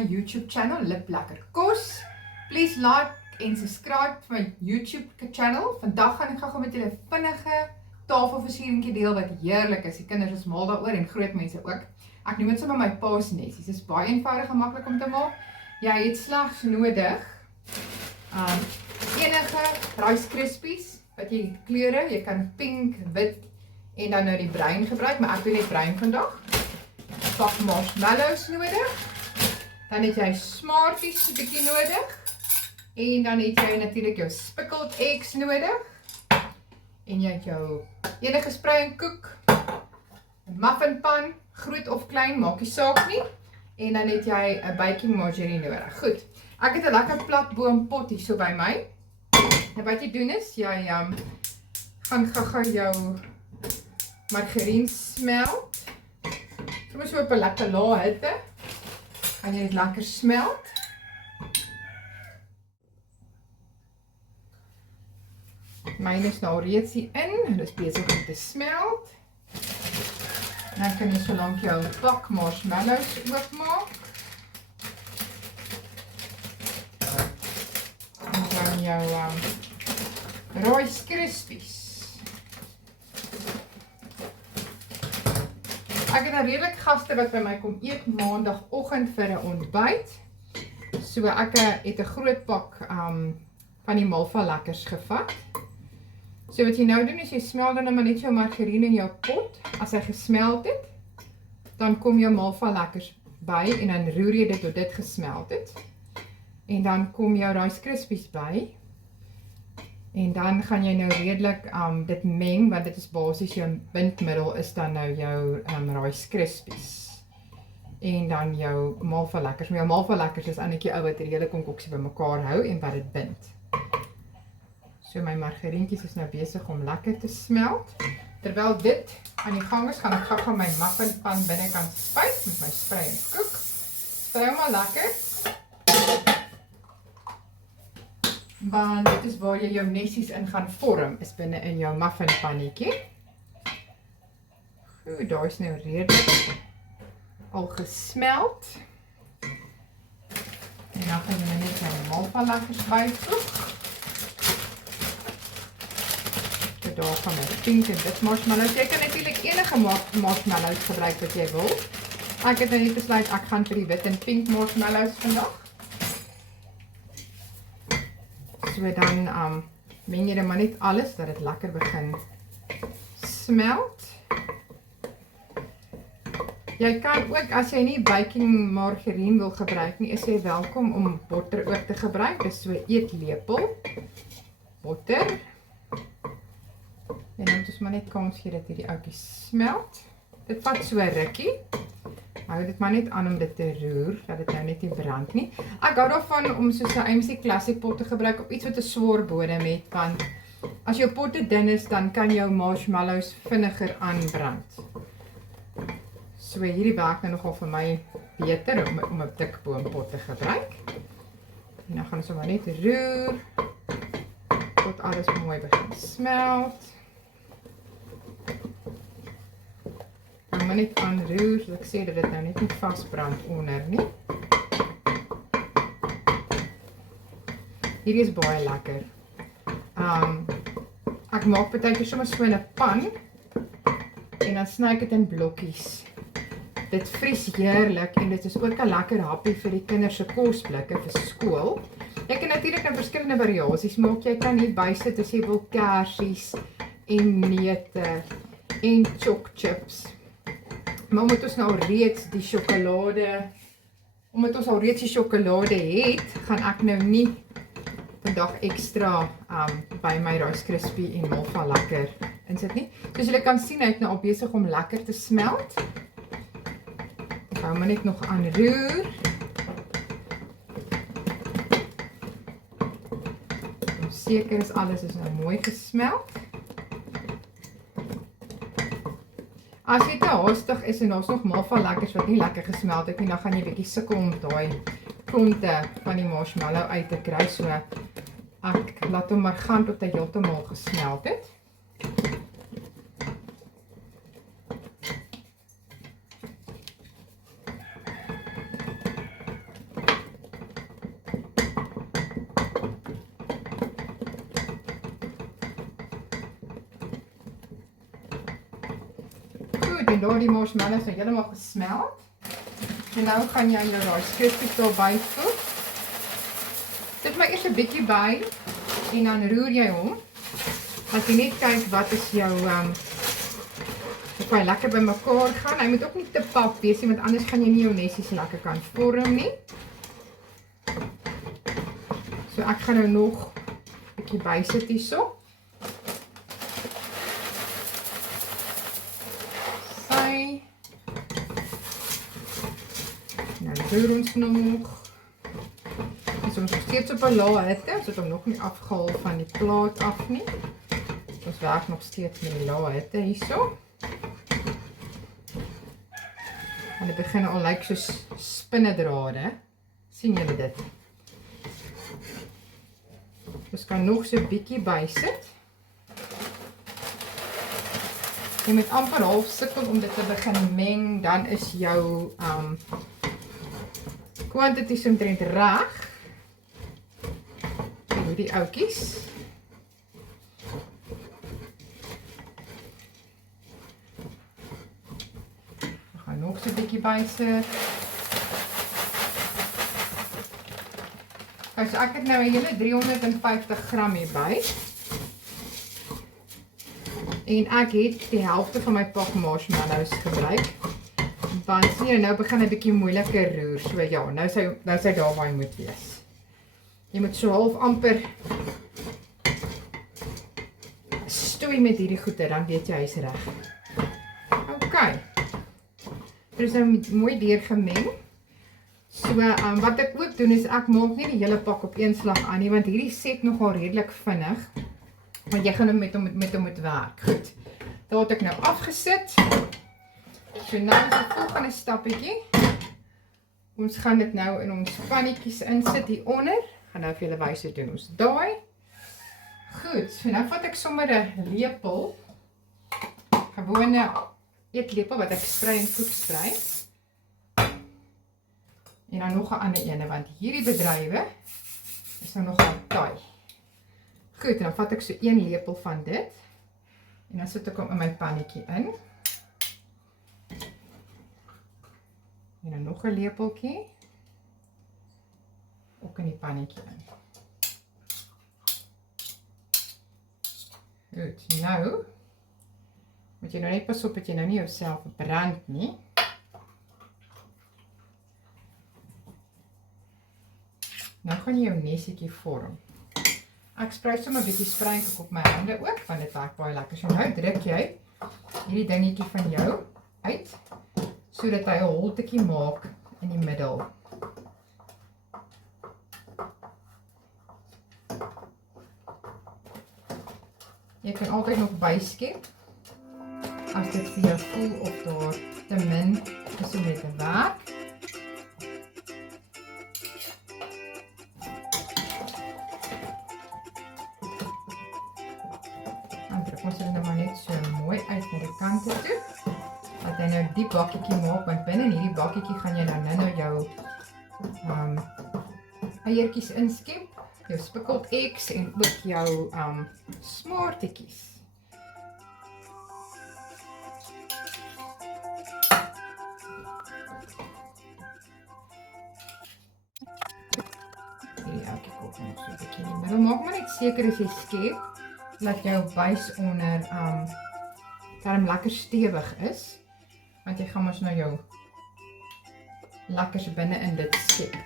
my YouTube channel, Lip Lekker Kos. Please like en subscribe to my YouTube channel. Vandag gaan ek gou met julle vinnige tafelversieringkie deel wat heerlik is. Die kinders is mal daaroor en groot mense ook. Ek noem dit sommer my paasnessies. Dit is baie eenvoudig en maklik om te maak. Jy het slegs nodig enige Rice Krispies wat jy kleure. Jy kan pink, wit en dan nou die bruin gebruik, maar ek doen net bruin vandag. Pak marshmallows nodig. Dan het jy smarties 'n bietjie nodig. En dan het jy natuurlik jou spickled eggs nodig. En jy het jou enige sprei en koek, 'n muffinpan, groot of klein, maak nie saak nie. En dan het jy 'n baking margarine nodig. Goed. Ek het 'n lekker plat boompot hier so by my. En wat jy doen is jy gaan gou jou margarine smelt. Soms op 'n lekker lae hitte. Gaan jy dit lekker smelt. Myne is nou reeds hier in. Hulle is besig om te smelt. En dan kan jy solank jou pak marshmallows oopmaak. En dan jou Rice Krispies. Ek het 'n redelik gaste wat by my kom eet maandagoggend vir 'n ontbyt. So ek het 'n groot pak van die Malva lekkers gevat. So wat jy nou doen is jy smelt dan maar net jou margarine in jou pot. As hy gesmelt het, dan kom jou Malva lekkers by en dan roer jy dit tot dit gesmelt het. En dan kom jou Rice Krispies by. En dan gaan jy nou redelik dit meng, want dit is basies jou bindmiddel is dan nou jou Rice Krispies. En dan jou Malva lekkers. Maar jou Malva lekkers is eintlik ou wat redelik konkoksie bymekaar hou en wat dit bind. So my margarientjies is nou besig om lekker te smelt. Terwyl dit aan die gang is, gaan ek gou my muffinpan binnekant spuit met my sprei en koek. Sprei maar lekker. Want dit is waar jy jou nessies in gaan vorm, is binne in jou muffinpannetjie. Goed, daar is nou redelik al gesmelt. En dan gaan jy net my Malva lekkers byvoeg. So daar gaan my pink en wit marshmallows. Jy kan natuurlik enige marshmallows gebruik wat jy wil. Ek het nou net besluit ek gaan vir die wit en pink marshmallows vandag. So dan meng jy dan maar net alles dat dit lekker begin smelt. Jy kan ook, as jy nie baking margarine wil gebruik nie, is jy welkom om botter ook te gebruik. Dis so 'n eetlepel botter. En dan moet ons maar net kans gee dat hierdie ouetjie smelt. Dit vat so 'n rukkie. Hou dit maar net aan om dit te roer, dat dit nou net nie brand nie. Ek hou daarvan om soos 'n IMC Classic pot te gebruik op iets wat 'n swaar bodem het, want as jou pot te dun is, dan kan jou marshmallows vinniger aanbrand. So hierdie werk nou nogal vir my beter om 'n dik boompot te gebruik. En dan gaan ons maar net roer tot alles mooi begin smelt. En maar net aanroer, soos ek sê dat dit nou net nie vasbrand onder nie. Hierdie is baie lekker. Ek maak partykeer sommer so in 'n pan en dan sny ek dit in blokkies. Dit vries heerlik en dit is ook 'n lekker happie vir die kinders se kosblikke vir skool. Jy kan natuurlik in verskillende variasies maak. Jy kan hier bysit as jy wil kersies en neute en choc chips. Maar omdat ons nou reeds die sjokolade het, gaan ek nou nie vandag ekstra by my Rice Krispie en Malva lekker insit nie. Soos julle kan sien, hy het nou al besig om lekker te smelt. Ek hou maar net nog aanroer. Seker is alles is nou mooi gesmelt. As jy te haastig is en daar's nog Malva lekkers wat nie lekker gesmelt het nie, dan gaan jy bietjie sukkel om daai klonte van die marshmallow uit te kry. So ek laat hom maar gaan tot hy heeltemal gesmelt het. en daar die marshmallows nou heeltemal gesmeld. En nou gaan jy nou daai skrifpies daar byvoeg. Sit maar eers 'n bietjie by en dan roer jy hom. Dat jy net kyk wat is jou of hy lekker by mekaar gaan. Hy moet ook nie te pap wees nie, want anders gaan jy nie jou nessies lekker kan vorm nie. So ek gaan nou nog 'n bietjie bysit hierso. Sy. Nou roer ons nog. Ons is nog steeds op 'n lae hitte, ons het hom nog nie afgehaal van die plaat af nie. Ons werk nog steeds met die lae hitte hierso. En dit begin al lyk soos spinnedrade. Sien julle dit? Ons kan nog so 'n bietjie bysit. Jy moet amper half sukkel om dit te begin meng, dan is jou quantities omtrent reg. Die oudjies. We gaan nog so 'n bietjie bysit. So ek het nou 'n hele 350 gram hierby. En ek het die helfte van my pak marshmallows gebruik. Want sien jy, nou begin 'n bietjie moeiliker roer. So ja, nou sy daar waar hy moet wees. Jy moet so half amper stoei met hierdie goede, dan weet jy hy's reg. OK. Dit is nou mooi deurgemeng. So, wat ek ook doen is ek maak nie die hele pak op een slag aan nie, want hierdie set nogal redelik vinnig. Want jy gaan nou met hom moet werk. Goed. Daar het ek nou afgesit. So nou is die volgende stappietjie. Ons gaan dit nou in ons pannetjies insit hieronder. Gaan nou vir julle wys hoe doen ons daai. Goed, so nou vat ek sommer 'n lepel. Gewone eetlepel wat ek sprei en koek sprei. En dan nog 'n ander ene, want hierdie bedrywe is nou nogal taai. Goed, en dan vat ek so 1 lepel van dit. En dan sit ek hom in my pannetjie in. En dan nog 'n lepeltjie. Ook in die pannetjie in. Goed, nou moet jy nou net pas op dat jy nou nie jouself brand nie. Nou gaan jy jou nesietjie vorm. Ek sprei sommer 'n bietjie spruitjie op my hande ook, want dit werk baie lekker. So nou druk jy hierdie dingetjie van jou uit, sodat hy 'n holtetjie maak in die middel. Jy kan altyd nog byskep as dit vir jou voel of daar te min is om mee te werk. Dan druk ons dit nou maar net so mooi uit na die kante toe. Dat hy nou die bakkietjie maak, want binne in hierdie bakkietjie gaan jy dan nou jou eiertjies inskep. Jou spickled eggs en ook jou smartetjies. Hierdie elke kop nog so 'n bietjie in die middel. Maak maar net seker as jy skep dat jou bys onder darm lekker stewig is, want jy gaan mos nou jou lekkers binne in dit skep.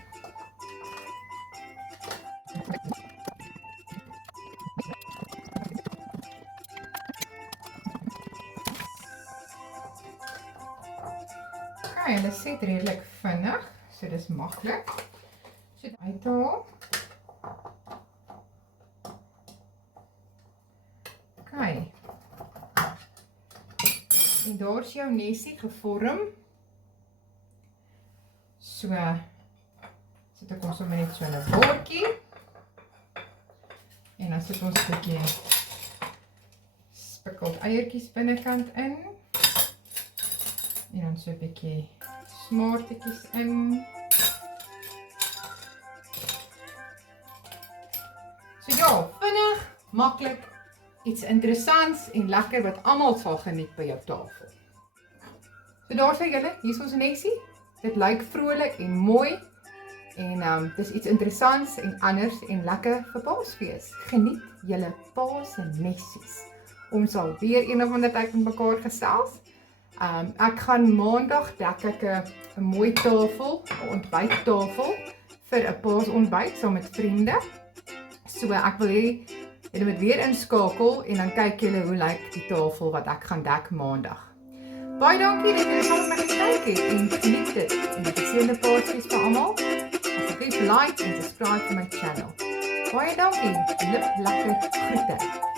Okay, hulle sit redelik vinnig, so dis maklik. So dit uithaal. Okay. En daar is jou nesie gevorm. So sit ek ons sommer net so in 'n bordjie. En dan sit ons 'n bietjie spickled eiertjies binnekant in. En dan so 'n bietjie smartetjies in. So ja, vinnig, maklik, iets interessants en lekker wat almal sal geniet by jou tafel. So daar sê julle, hier is ons nesie. Dit lyk vrolik en mooi. En dis iets interessants en anders en lekker vir Paasfees. Geniet julle Paasnessies. Ons sal weer een of ander tyd met mekaar gesels. Ek gaan maandag dek ek 'n mooi tafel, 'n ontbyttafel vir 'n Paasontbyt saam met vriende. So ek wil hê julle moet weer inskakel en dan kyk julle hoe lyk die tafel wat ek gaan dek maandag. Baie dankie dat julle saam met my gekyk het en geniet dit. En 'n geseënde Paasfees vir almal. Asseblief like en subscribe vir my channel. Baie dankie. Lip lekker groete.